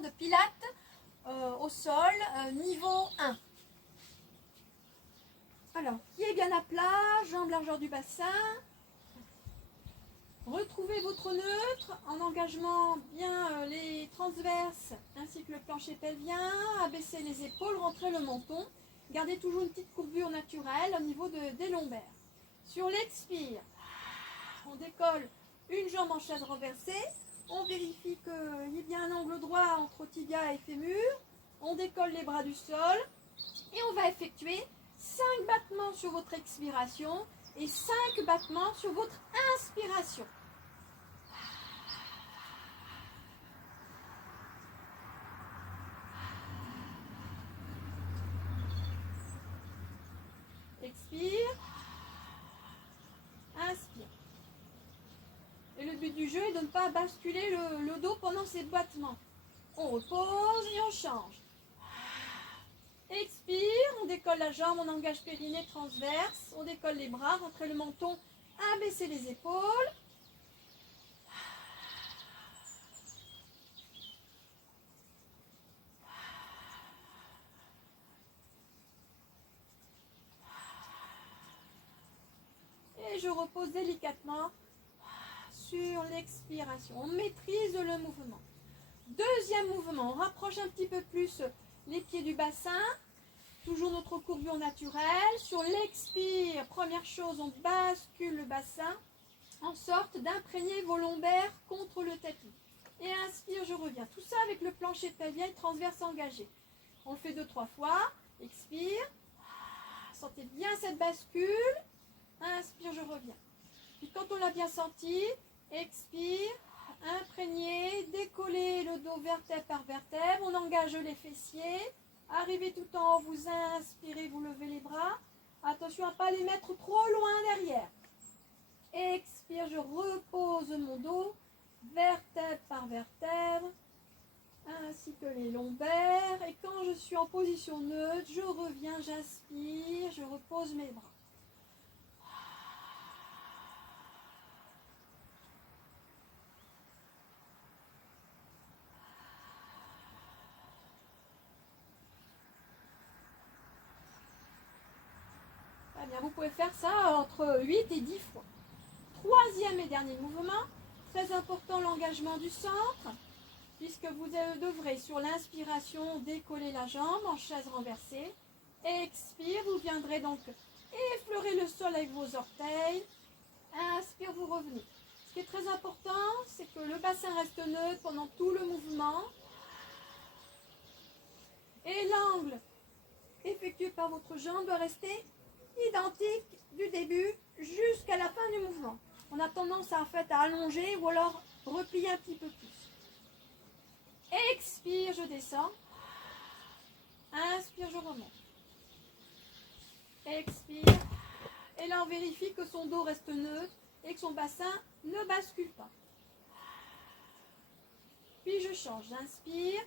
de pilates au sol, niveau 1. Alors, pieds bien à plat, jambes largeur du bassin. Retrouvez votre neutre en engagement bien les transverses ainsi que le plancher pelvien. Abaissez les épaules, rentrez le menton. Gardez toujours une petite courbure naturelle au niveau des lombaires. Sur l'expire, on décolle une jambe en chaise renversée. On vérifie qu'il y ait bien un angle droit entre tibia et fémur. On décolle les bras du sol et on va effectuer 5 battements sur votre expiration et 5 battements sur votre inspiration. Expire, inspire. Et le but du jeu est de ne pas basculer le dos pendant ces battements. On repose et on change. Expire, on décolle la jambe, on engage périnée transverse, on décolle les bras, rentrez le menton, abaissez les épaules. Et je repose délicatement sur l'expiration. On maîtrise le mouvement. Deuxième mouvement, on rapproche un petit peu plus les pieds du bassin. Toujours notre courbure naturelle. Sur l'expire, première chose, on bascule le bassin en sorte d'imprégner vos lombaires contre le tapis. Et inspire, je reviens. Tout ça avec le plancher pelvien transverse engagé. On le fait 2-3 fois. Expire. Sentez bien cette bascule. Inspire, je reviens. Puis quand on l'a bien senti, expire, imprégner, décoller le dos vertèbre par vertèbre. On engage les fessiers. Arrivez tout en haut, vous inspirez, vous levez les bras. Attention à ne pas les mettre trop loin derrière. Expire, je repose mon dos, vertèbre par vertèbre, ainsi que les lombaires. Et quand je suis en position neutre, je reviens, j'inspire, je repose mes bras. Très bien, vous pouvez faire ça entre 8 et 10 fois. Troisième et dernier mouvement, très important l'engagement du centre, puisque vous devrez sur l'inspiration décoller la jambe en chaise renversée. Expire, vous viendrez donc effleurer le sol avec vos orteils. Inspire, vous revenez. Ce qui est très important, c'est que le bassin reste neutre pendant tout le mouvement. Et l'angle effectué par votre jambe doit rester identique du début jusqu'à la fin du mouvement. On a tendance en fait à allonger ou alors replier un petit peu plus. Expire, je descends. Inspire, je remonte. Expire. Et là, on vérifie que son dos reste neutre et que son bassin ne bascule pas. Puis je change. J'inspire.